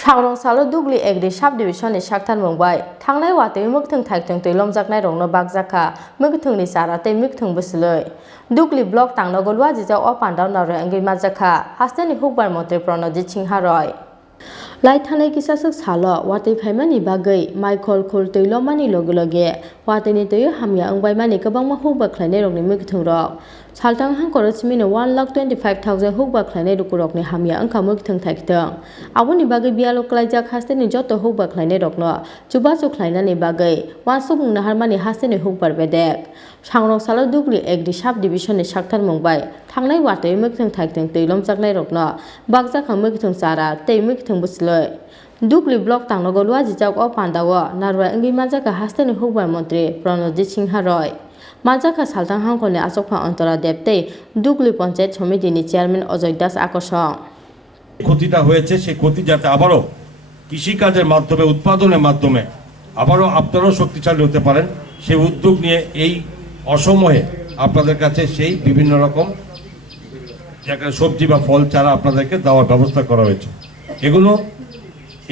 Sangrong Salo Dugli Egri Subdivision ni Shaktan Mumbai. Thangnai watoi mukthung thaikthung toilom jaknai rongno bakjaka mukthung ni sara tei mukthung busloi. Dugli block tangno golwa jijak o pandau naro angri majaka haste ni hukbar montri Pranajit Singha Roy. Lai thanai kisasuk salo watoi phaimani bagai Michael Khul toilomani loge watoi ni toyo hamya angbai mani kabangma hukba khlainai rokni mukthung rok. Saltang hang korosmino 1,25,000 hukba khlainai rukurokni hamya angka mukthung thaikthung. Aboni bagai bialo klaijak haste ni joto hukba khlainai rokno chubachu khlainani bagai wansubung naharmani haste ni hukbar bedek. Sangrong Salo Dugli Egri Subdivision ni Shaktan Mumbai thangnai watoi mukthung thaikthung toilom jaknai rokno bakjaka mukthung sara tei mukthung busloi. Dugli block tangno golwa jijak o pandao narwa anggi majaka haste ni hukbar montri Pranajit Singha Roy. Majaka saltang hangkoni asokpa antara depte Dugli Panchayat Samiti ni chairman Ajay Das আকর্ষণ ক্ষতিটা হয়েছে সেই ক্ষতি যাতে আবারও কৃষিকাজের মাধ্যমে উৎপাদনের মাধ্যমে আবারও আপনারাও শক্তিশালী হতে পারেন সেই উদ্যোগ নিয়ে এই অসময়ে আপনাদের কাছে সেই বিভিন্ন রকম সবজি বা ফল চারা আপনাদেরকে দেওয়ার ব্যবস্থা করা হয়েছে। এগুলো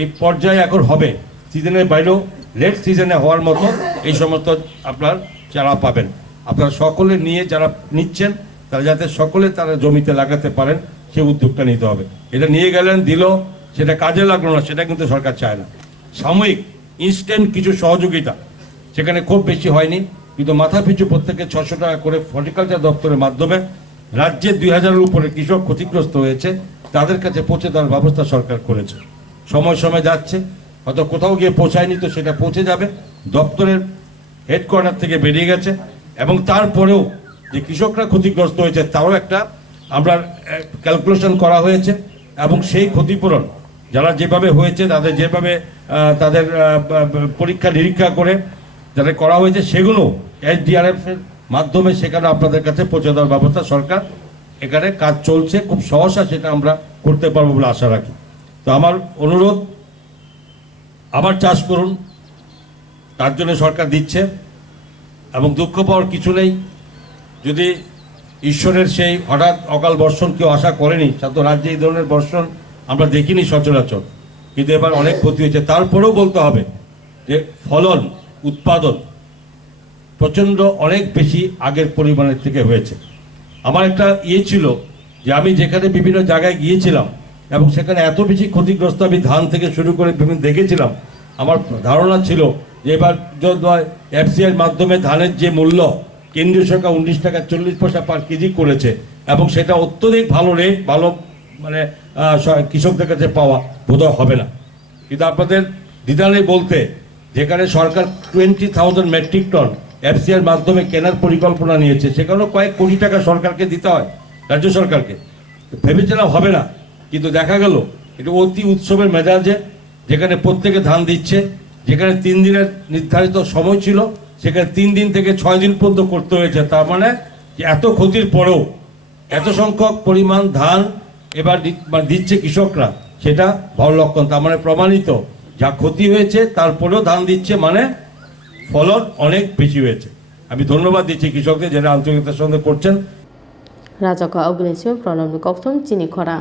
এই পর্যায়ে এখন হবে, সিজনের বাইরেও লেট সিজনে হওয়ার মতো এই সমস্ত আপনার চারা পাবেন। আপনারা সকলে নিয়ে যারা নিচ্ছেন তারা যাতে সকলে তারা জমিতে লাগাতে পারেন সেই উদ্যোগটা নিতে হবে। এটা নিয়ে গেলেন দিল, সেটা কাজে লাগলো না, সেটা কিন্তু সরকার চায় না। সাময়িক ইনস্ট্যান্ট কিছু সহযোগিতা সেখানে খুব বেশি হয়নি, কিন্তু মাথা পিছু প্রত্যেকে 600 টাকা করে হর্টিকালচার দপ্তরের মাধ্যমে রাজ্যে 2000-এর উপরে কৃষক ক্ষতিগ্রস্ত হয়েছে তাদের কাছে পৌঁছে দেওয়ার ব্যবস্থা সরকার করেছে। সময় সময় যাচ্ছে, হয়তো কোথাও গিয়ে পৌঁছায়নি, তো সেটা পৌঁছে যাবে। দপ্তরের হেডকোয়ার্টার থেকে বেরিয়ে গেছে এবং তারপরেও যে কৃষকরা ক্ষতিগ্রস্ত হয়েছে তারও একটা আমরা ক্যালকুলেশন করা হয়েছে এবং সেই ক্ষতিপূরণ যারা যেভাবে হয়েছে তাদের যেভাবে তাদের পরীক্ষা নিরীক্ষা করে যারা করা হয়েছে সেগুলো SDRF এর মাধ্যমে সেখানে আপনাদের কাছে পৌঁছে দেওয়ার ব্যবস্থা সরকার এখানে কাজ চলছে, খুব সহসা সেটা আমরা করতে পারবো বলে আশা রাখি। তো আমার অনুরোধ, আবার চাষ করুন, তার জন্য সরকার দিচ্ছে এবং দুঃখ পাওয়ার কিছু নেই। যদি ঈশ্বরের সেই হঠাৎ অকাল বর্ষণ কেউ আশা করেনি, তো রাজ্যে এই ধরনের বর্ষণ আমরা দেখিনি সচরাচর, কিন্তু এবার অনেক ক্ষতি হয়েছে। তারপরেও বলতে হবে যে ফলন উৎপাদন প্রচণ্ড অনেক বেশি আগের পরিমাণের থেকে হয়েছে। আমার একটা ছিল যে আমি যেখানে বিভিন্ন জায়গায় গিয়েছিলাম এবং সেখানে এত বেশি ক্ষতিগ্রস্ত আমি ধান থেকে শুরু করে বিভিন্ন দেখেছিলাম, আমার ধারণা ছিল যে এবার FCIর মাধ্যমে ধানের যে মূল্য কেন্দ্রীয় সরকার 19 টাকা 40 পয়সা পার কেজি করেছে এবং সেটা অত্যধিক ভালো রেট, ভালো মানে কৃষকদের কাছে পাওয়া বোধহয় হবে না। কিন্তু আপনাদের দ্বিধানে বলতে, যেখানে সরকার 20,000 মেট্রিক টন FCIর মাধ্যমে কেনার পরিকল্পনা নিয়েছে, সেখানেও কয়েক কোটি টাকা সরকারকে দিতে হয়, রাজ্য সরকারকে। ভেবেছিলাম হবে না, কিন্তু দেখা গেল এটা অতি উৎসবের মেজাজে, যেখানে প্রত্যেকে ধান দিচ্ছে, যেখানে 3 দিনের নির্ধারিত সময় ছিল সেখানে 3 দিন থেকে 6 দিন পর্যন্ত করতে হয়েছে। তার মানে এত ক্ষতির পরেও এত সংখ্যক পরিমাণ ধান এবার দিচ্ছে কৃষকরা, সেটা ভালো লক্ষণ। তার মানে প্রমাণিত যা ক্ষতি হয়েছে তারপরেও ধান দিচ্ছে, মানে ফলন অনেক বেশি হয়েছে। আমি ধন্যবাদ দিচ্ছি কৃষকদের যারা আন্তরিকতার সঙ্গে করছেন। রাজাকা অগ্নিশিম প্রণব কক্থম চিনি খরা।